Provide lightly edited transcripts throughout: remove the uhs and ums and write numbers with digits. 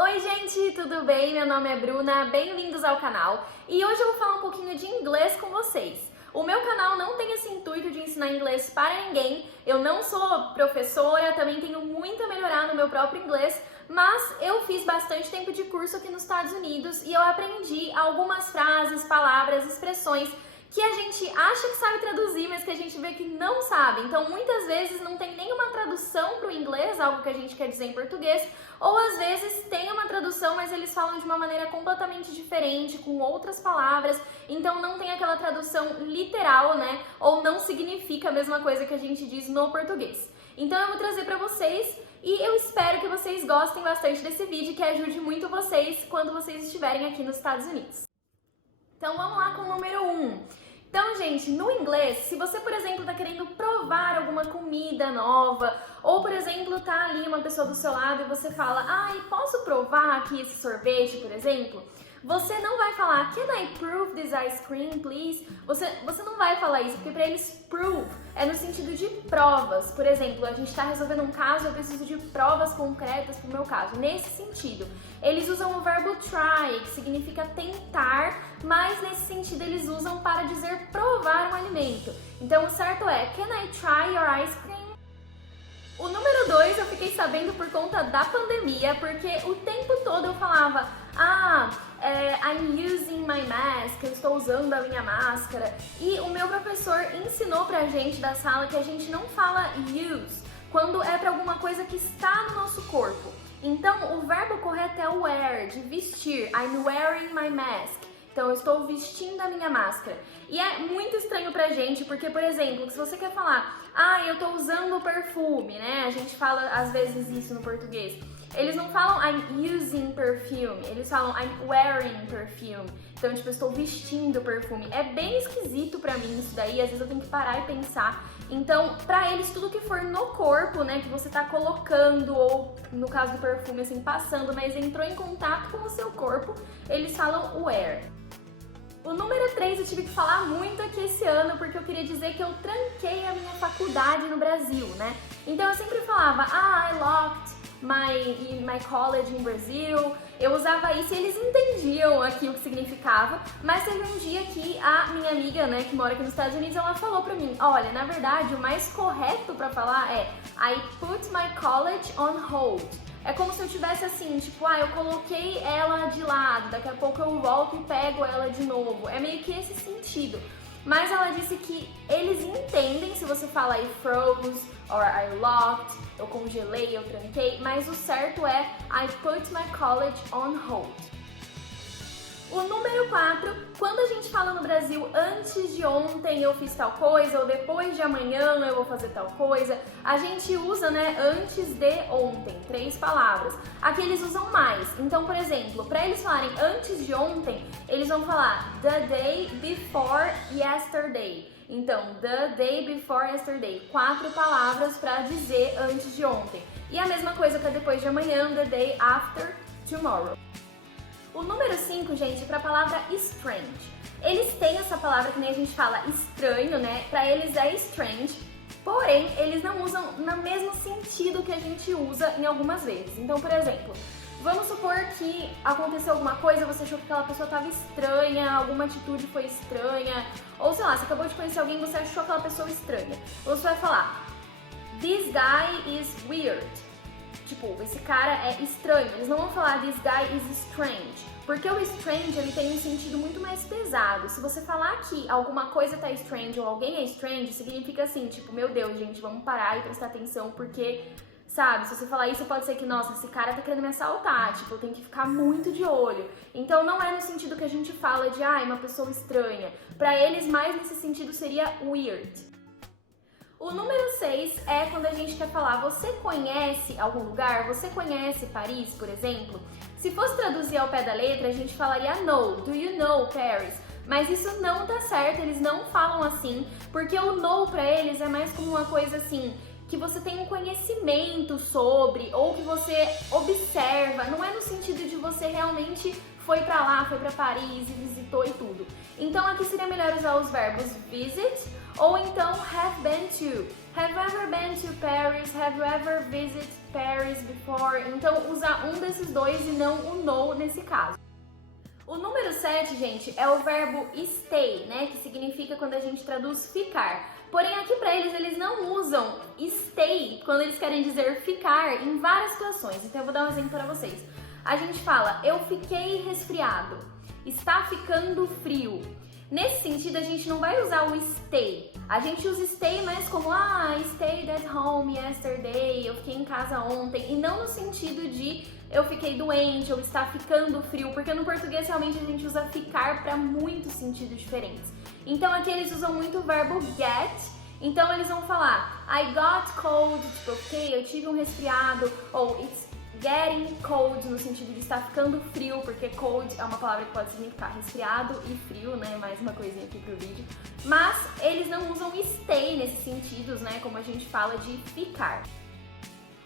Oi gente, tudo bem? Meu nome é Bruna, bem-vindos ao canal e hoje eu vou falar um pouquinho de inglês com vocês. O meu canal não tem esse intuito de ensinar inglês para ninguém, eu não sou professora, também tenho muito a melhorar no meu próprio inglês, mas eu fiz bastante tempo de curso aqui nos Estados Unidos e eu aprendi algumas frases, palavras, expressões que a gente acha que sabe traduzir, mas que a gente vê que não sabe. Então, muitas vezes não tem nenhuma tradução para o inglês, algo que a gente quer dizer em português, ou às vezes tem uma tradução, mas eles falam de uma maneira completamente diferente, com outras palavras, então não tem aquela tradução literal, né? Ou não significa a mesma coisa que a gente diz no português. Então, eu vou trazer para vocês e eu espero que vocês gostem bastante desse vídeo, que ajude muito vocês quando vocês estiverem aqui nos Estados Unidos. Então vamos lá com o número 1. Então, gente, no inglês, se você, por exemplo, está querendo provar alguma comida nova, ou, por exemplo, tá ali uma pessoa do seu lado e você fala, ai, posso provar aqui esse sorvete, por exemplo? Você não vai falar, can I prove this ice cream, please? Você não vai falar isso, porque para eles prove é no sentido de provas. Por exemplo, a gente está resolvendo um caso, eu preciso de provas concretas para o meu caso. Nesse sentido, eles usam o verbo try, que significa tentar, mas nesse sentido eles usam para dizer provar um alimento. Então o certo é, can I try your ice cream? O número 2 eu fiquei sabendo por conta da pandemia, porque o tempo todo eu falava, I'm using my mask, eu estou usando a minha máscara. E o meu professor ensinou pra gente da sala que a gente não fala use quando é pra alguma coisa que está no nosso corpo. Então o verbo correto é wear, de vestir, I'm wearing my mask. Então, eu estou vestindo a minha máscara. E é muito estranho pra gente, porque, por exemplo, se você quer falar, eu tô usando perfume, né? A gente fala, às vezes, isso no português. Eles não falam I'm using perfume, eles falam I'm wearing perfume. Então, tipo, eu estou vestindo perfume. É bem esquisito pra mim isso daí, às vezes eu tenho que parar e pensar. Então, pra eles, tudo que for no corpo, né, que você tá colocando, ou no caso do perfume, assim, passando, mas entrou em contato com o seu corpo, eles falam wear. O número 3 eu tive que falar muito aqui esse ano porque eu queria dizer que eu tranquei a minha faculdade no Brasil, né? Então eu sempre falava, I locked my college in Brazil. Eu usava isso e eles entendiam aqui o que significava, mas teve um dia que a minha amiga, né, que mora aqui nos Estados Unidos, ela falou pra mim, olha, na verdade o mais correto pra falar é I put my college on hold. É como se eu tivesse assim, tipo, eu coloquei ela de lado, daqui a pouco eu volto e pego ela de novo. É meio que esse sentido. Mas ela disse que eles entendem se você fala I froze, or I locked, eu congelei, eu tranquei, mas o certo é I put my college on hold. O número 4, quando a gente fala no Brasil antes de ontem eu fiz tal coisa, ou depois de amanhã eu vou fazer tal coisa, a gente usa, né, antes de ontem, 3 palavras. Aqui eles usam mais. Então, por exemplo, para eles falarem antes de ontem, eles vão falar the day before yesterday. Então, the day before yesterday. 4 palavras para dizer antes de ontem. E a mesma coisa para depois de amanhã, the day after tomorrow. O número 5, gente, é para a palavra strange. Eles têm essa palavra que nem a gente fala estranho, né? Para eles é strange, porém, eles não usam no mesmo sentido que a gente usa em algumas vezes. Então, por exemplo, vamos supor que aconteceu alguma coisa, você achou que aquela pessoa estava estranha, alguma atitude foi estranha, ou sei lá, você acabou de conhecer alguém e você achou aquela pessoa estranha. Você vai falar, this guy is weird. Tipo, esse cara é estranho. Eles não vão falar this guy is strange, porque o strange ele tem um sentido muito mais pesado. Se você falar que alguma coisa tá strange ou alguém é strange, significa assim, tipo, meu Deus, gente, vamos parar e prestar atenção, porque, sabe, se você falar isso pode ser que, nossa, esse cara tá querendo me assaltar, tipo, eu tenho que ficar muito de olho. Então não é no sentido que a gente fala de, uma pessoa estranha. Pra eles, mais nesse sentido seria weird. O número 6 é quando a gente quer falar, você conhece algum lugar? Você conhece Paris, por exemplo? Se fosse traduzir ao pé da letra, a gente falaria know, do you know Paris? Mas isso não tá certo, eles não falam assim, porque o know pra eles é mais como uma coisa assim, que você tem um conhecimento sobre, ou que você observa, não é no sentido de você realmente foi pra lá, foi pra Paris e visitou e tudo. Então aqui seria melhor usar os verbos visit ou então have been to. Have you ever been to Paris? Have you ever visited Paris before. Então, usar um desses dois e não o no nesse caso. O número 7, gente, é o verbo stay, né? Que significa quando a gente traduz ficar. Porém, aqui pra eles não usam stay quando eles querem dizer ficar em várias situações. Então, eu vou dar um exemplo pra vocês. A gente fala, eu fiquei resfriado, está ficando frio. Nesse sentido, a gente não vai usar o stay. A gente usa stay mais como, stayed at home yesterday, eu fiquei em casa ontem. E não no sentido de eu fiquei doente ou está ficando frio, porque no português realmente a gente usa ficar para muitos sentidos diferentes. Então aqui eles usam muito o verbo get. Então eles vão falar, I got cold, tipo, eu tive um resfriado, ou it's getting cold, no sentido de estar ficando frio, porque cold é uma palavra que pode significar resfriado e frio, né? Mais uma coisinha aqui pro vídeo. Mas eles não usam stay nesses sentidos, né? Como a gente fala de ficar.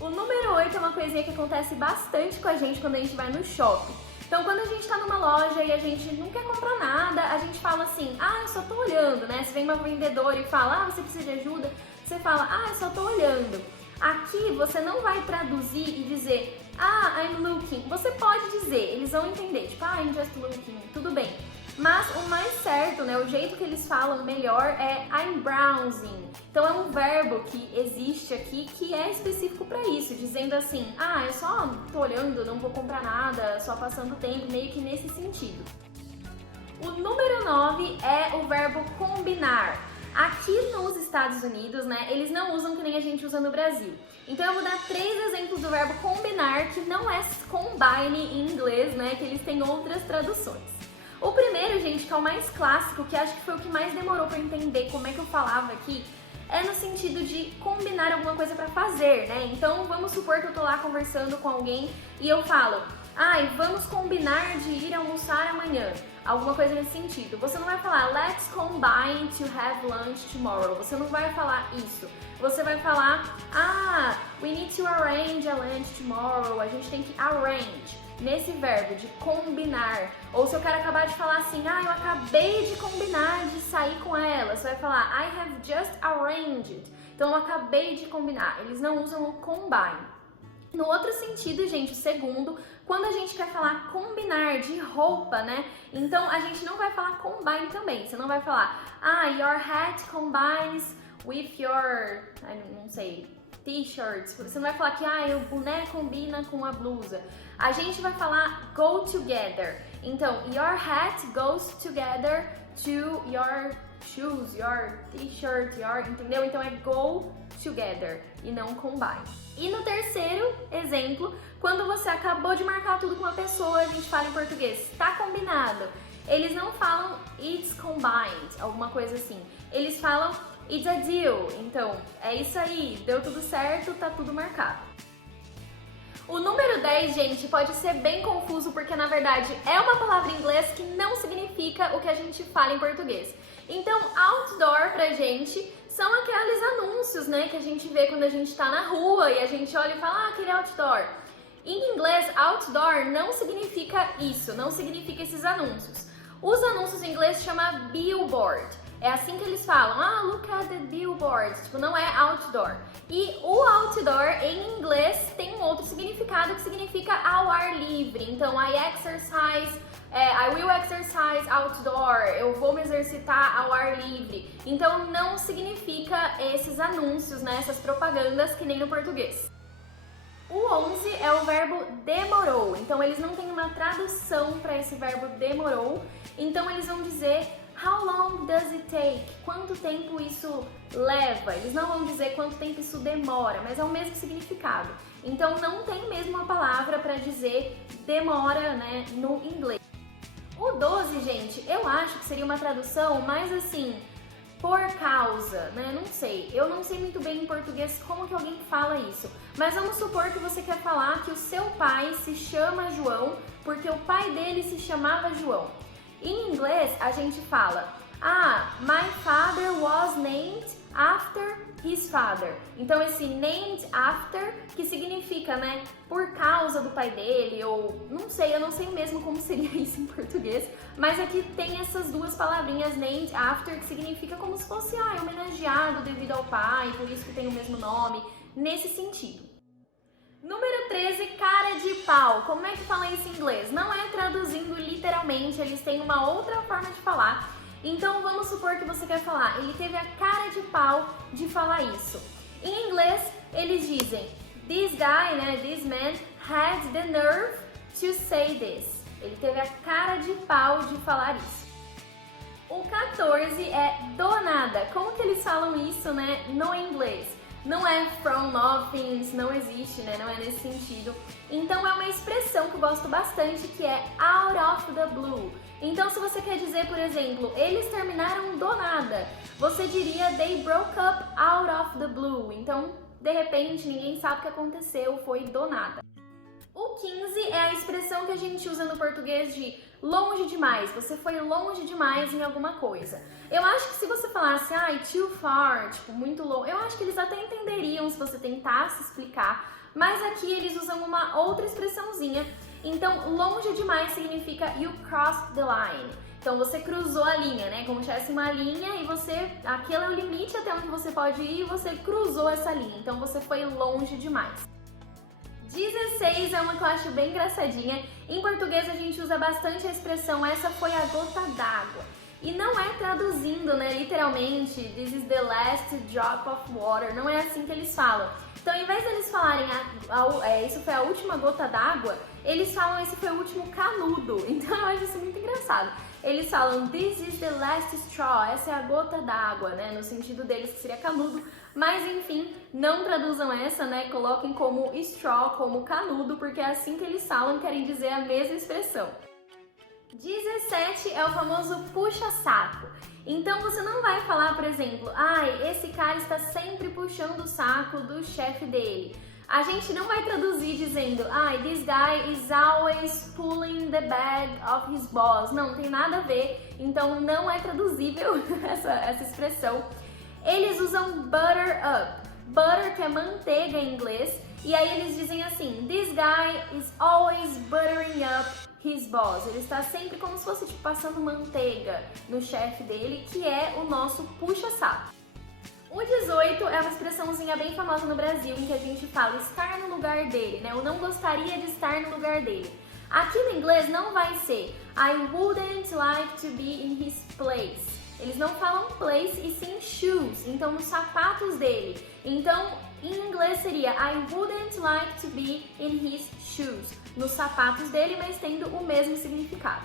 O número 8 é uma coisinha que acontece bastante com a gente quando a gente vai no shopping. Então, quando a gente tá numa loja e a gente não quer comprar nada, a gente fala assim, eu só tô olhando, né? Se vem uma vendedora e fala, você precisa de ajuda, você fala, eu só tô olhando. Aqui você não vai traduzir e dizer, I'm looking. Você pode dizer, eles vão entender, tipo, I'm just looking, tudo bem. Mas o mais certo, né, o jeito que eles falam melhor é I'm browsing. Então é um verbo que existe aqui que é específico para isso, dizendo assim, eu só tô olhando, não vou comprar nada, só passando tempo, meio que nesse sentido. O número 9 é o verbo combinar. Aqui nos Estados Unidos, né, eles não usam que nem a gente usa no Brasil. Então eu vou dar 3 exemplos do verbo combinar, que não é combine em inglês, né, que eles têm outras traduções. O primeiro, gente, que é o mais clássico, que acho que foi o que mais demorou para entender como é que eu falava aqui, é no sentido de combinar alguma coisa para fazer, né? Então vamos supor que eu tô lá conversando com alguém e eu falo, vamos combinar de ir almoçar amanhã. Alguma coisa nesse sentido. Você não vai falar, let's combine to have lunch tomorrow. Você não vai falar isso. Você vai falar, we need to arrange a lunch tomorrow. A gente tem que arrange. Nesse verbo de combinar. Ou se eu quero acabar de falar assim, eu acabei de combinar de sair com ela. Você vai falar, I have just arranged. Então eu acabei de combinar. Eles não usam o combine. No outro sentido, gente, o segundo, quando a gente quer falar combinar de roupa, né? Então a gente não vai falar combine também. Você não vai falar, your hat combines with your, não sei, t-shirts. Você não vai falar que o boné combina com a blusa. A gente vai falar go together. Então, your hat goes together to your shoes, your t-shirt, entendeu? Então é go together e não combine. E no terceiro exemplo, quando você acabou de marcar tudo com uma pessoa, a gente fala em português, tá combinado. Eles não falam it's combined, alguma coisa assim. Eles falam it's a deal. Então, é isso aí, deu tudo certo, tá tudo marcado. O número 10, gente, pode ser bem confuso porque, na verdade, é uma palavra em inglês que não significa o que a gente fala em português. Então, outdoor pra gente são aqueles anúncios, né, que a gente vê quando a gente tá na rua e a gente olha e fala, aquele outdoor. Em inglês, outdoor não significa isso, não significa esses anúncios. Os anúncios em inglês chama billboard. É assim que eles falam, look at the billboard, tipo, não é outdoor. E o outdoor em inglês tem um outro significado que significa ao ar livre. Então, I will exercise outdoor, eu vou me exercitar ao ar livre. Então, não significa esses anúncios, né, essas propagandas que nem no português. O 11 é o verbo demorou. Então, eles não têm uma tradução para esse verbo demorou. Então, eles vão dizer how long does it take? Quanto tempo isso leva? Eles não vão dizer quanto tempo isso demora, mas é o mesmo significado. Então não tem mesmo uma palavra para dizer demora, né, no inglês. O 12, gente, eu acho que seria uma tradução mais assim, por causa, né? Não sei. Eu não sei muito bem em português como que alguém fala isso. Mas vamos supor que você quer falar que o seu pai se chama João porque o pai dele se chamava João. Em inglês, a gente fala, my father was named after his father. Então, esse named after, que significa, né, por causa do pai dele, ou não sei, eu não sei mesmo como seria isso em português, mas aqui tem essas duas palavrinhas, named after, que significa como se fosse, homenageado devido ao pai, por isso que tem o mesmo nome, nesse sentido. Número 13, cara de pau. Como é que fala isso em inglês? Não é traduzindo literalmente, eles têm uma outra forma de falar. Então vamos supor que você quer falar, ele teve a cara de pau de falar isso. Em inglês, eles dizem, this guy, né, this man, had the nerve to say this. Ele teve a cara de pau de falar isso. O 14 é do nada. Como que eles falam isso, né, no inglês? Não é from nothing, não existe, né, não é nesse sentido. Então é uma expressão que eu gosto bastante, que é out of the blue. Então se você quer dizer, por exemplo, eles terminaram do nada, você diria they broke up out of the blue. Então, de repente, ninguém sabe o que aconteceu, foi do nada. O 15 é a expressão que a gente usa no português de longe demais, você foi longe demais em alguma coisa. Eu acho que se você falasse, too far, tipo, muito longe, eu acho que eles até entenderiam se você tentasse explicar, mas aqui eles usam uma outra expressãozinha. Então, longe demais significa you crossed the line. Então, você cruzou a linha, né? Como se tivesse uma linha e aquele é o limite até onde você pode ir e você cruzou essa linha. Então, você foi longe demais. 16 é uma que eu acho bem engraçadinha. Em português a gente usa bastante a expressão essa foi a gota d'água. E não é traduzindo, né, literalmente, this is the last drop of water. Não é assim que eles falam. Então, ao invés deles falarem isso foi a última gota d'água, eles falam esse foi o último canudo. Então eu acho isso muito engraçado. Eles falam this is the last straw, essa é a gota d'água, né? No sentido deles que seria canudo. Mas enfim, não traduzam essa, né? Coloquem como straw, como canudo, porque é assim que eles falam, querem dizer a mesma expressão. 17 é o famoso puxa-saco. Então você não vai falar, por exemplo, esse cara está sempre puxando o saco do chefe dele. A gente não vai traduzir dizendo, this guy is always pulling the bag of his boss. Não tem nada a ver, então não é traduzível essa expressão. Eles usam butter up. Butter, que é manteiga em inglês, e aí eles dizem assim, this guy is always buttering up his boss. Ele está sempre como se fosse passando manteiga no chefe dele, que é o nosso puxa-saco. O 18 é uma expressãozinha bem famosa no Brasil, em que a gente fala estar no lugar dele, né? Eu não gostaria de estar no lugar dele. Aqui no inglês não vai ser I wouldn't like to be in his place. Eles não falam place e sim shoes, então nos sapatos dele. Então, em inglês seria I wouldn't like to be in his shoes. Nos sapatos dele, mas tendo o mesmo significado.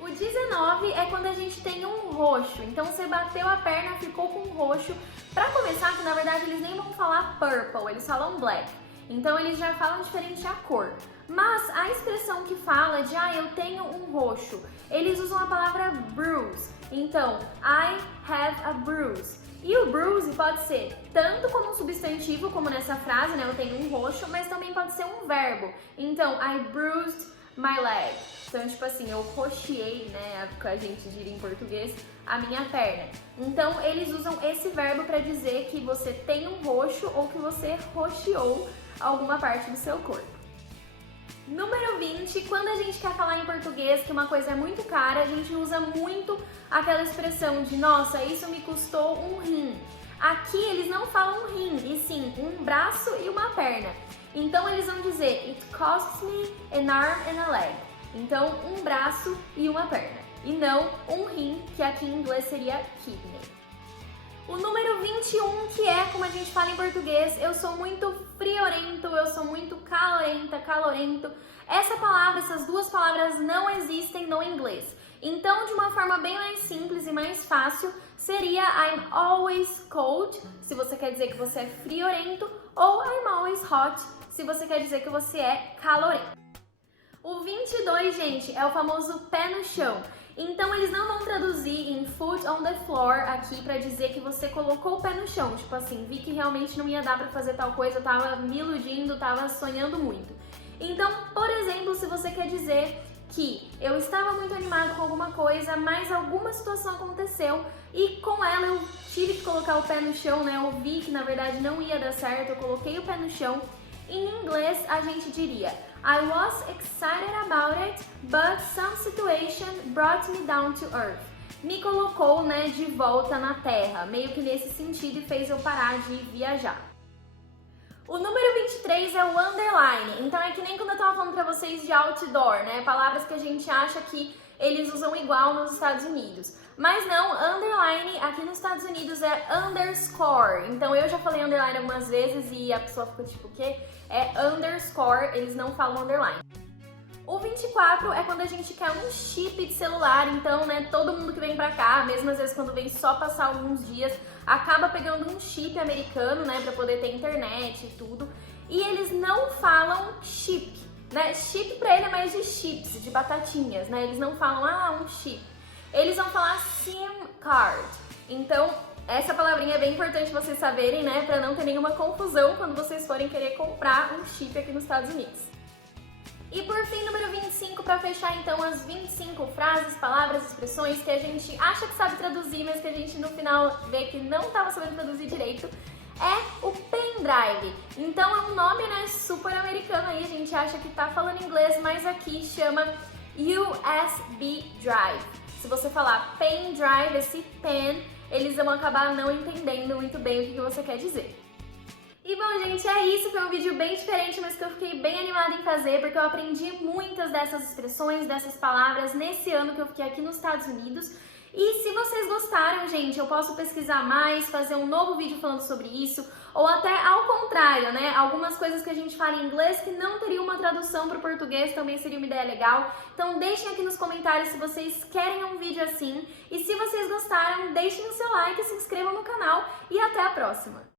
O 19 é quando a gente tem um roxo. Então, você bateu a perna, ficou com um roxo. Pra começar, que na verdade eles nem vão falar purple, eles falam black. Então, eles já falam diferente a cor. Mas a expressão que fala de eu tenho um roxo, eles usam a palavra bruise. Então, I have a bruise. E o bruise pode ser tanto como um substantivo, como nessa frase, né? Eu tenho um roxo, mas também pode ser um verbo. Então, I bruised my leg. Então, tipo assim, eu roxeei, né? Que a gente diria em português, a minha perna. Então, eles usam esse verbo para dizer que você tem um roxo ou que você roxeou alguma parte do seu corpo. Número 20, quando a gente quer falar em português que uma coisa é muito cara, a gente usa muito aquela expressão de nossa, isso me custou um rim. Aqui eles não falam rim, e sim um braço e uma perna. Então eles vão dizer it costs me an arm and a leg. Então um braço e uma perna. E não um rim, que aqui em inglês seria kidney. O número 21, que é como a gente fala em português, eu sou muito friorento, eu sou muito calorenta, calorento. Essa palavra, essas duas palavras não existem no inglês. Então, de uma forma bem mais simples e mais fácil, seria I'm always cold, se você quer dizer que você é friorento, ou I'm always hot, se você quer dizer que você é calorento. O 22, gente, é o famoso pé no chão. Então eles não vão traduzir em foot on the floor aqui pra dizer que você colocou o pé no chão. Tipo assim, vi que realmente não ia dar pra fazer tal coisa, eu tava me iludindo, tava sonhando muito. Então, por exemplo, se você quer dizer que eu estava muito animado com alguma coisa, mas alguma situação aconteceu e com ela eu tive que colocar o pé no chão, né? Eu vi que na verdade não ia dar certo, eu coloquei o pé no chão. Em inglês a gente diria I was excited about it, but some situation brought me down to earth. Me colocou, né, de volta na terra, meio que nesse sentido e fez eu parar de viajar. O número 23 é o underline, então é que nem quando eu tava falando pra vocês de outdoor, né? Palavras que a gente acha que eles usam igual nos Estados Unidos. Mas não, underline aqui nos Estados Unidos é underscore. Então eu já falei underline algumas vezes e a pessoa ficou tipo, o quê? É underscore, eles não falam underline. O 24 é quando a gente quer um chip de celular, então, né, todo mundo que vem pra cá, mesmo às vezes quando vem só passar alguns dias, acaba pegando um chip americano, né, pra poder ter internet e tudo. E eles não falam chip, né? Chip pra ele é mais de chips, de batatinhas, né? Eles não falam, um chip. Eles vão falar SIM card. Então, essa palavrinha é bem importante vocês saberem, né, pra não ter nenhuma confusão quando vocês forem querer comprar um chip aqui nos Estados Unidos. E por fim, número 25, para fechar então as 25 frases, palavras, expressões que a gente acha que sabe traduzir, mas que a gente no final vê que não estava sabendo traduzir direito, é o pendrive. Então é um nome, né, super americano aí, a gente acha que tá falando inglês, mas aqui chama USB drive. Se você falar pendrive, esse pen, eles vão acabar não entendendo muito bem o que você quer dizer. E bom, gente, é isso. Foi um vídeo bem diferente, mas que eu fiquei bem animada em fazer, porque eu aprendi muitas dessas expressões, dessas palavras nesse ano que eu fiquei aqui nos Estados Unidos. E se vocês gostaram, gente, eu posso pesquisar mais, fazer um novo vídeo falando sobre isso, ou até ao contrário, né? Algumas coisas que a gente fala em inglês que não teria uma tradução para o português também seria uma ideia legal. Então deixem aqui nos comentários se vocês querem um vídeo assim. E se vocês gostaram, deixem o seu like, se inscrevam no canal e até a próxima!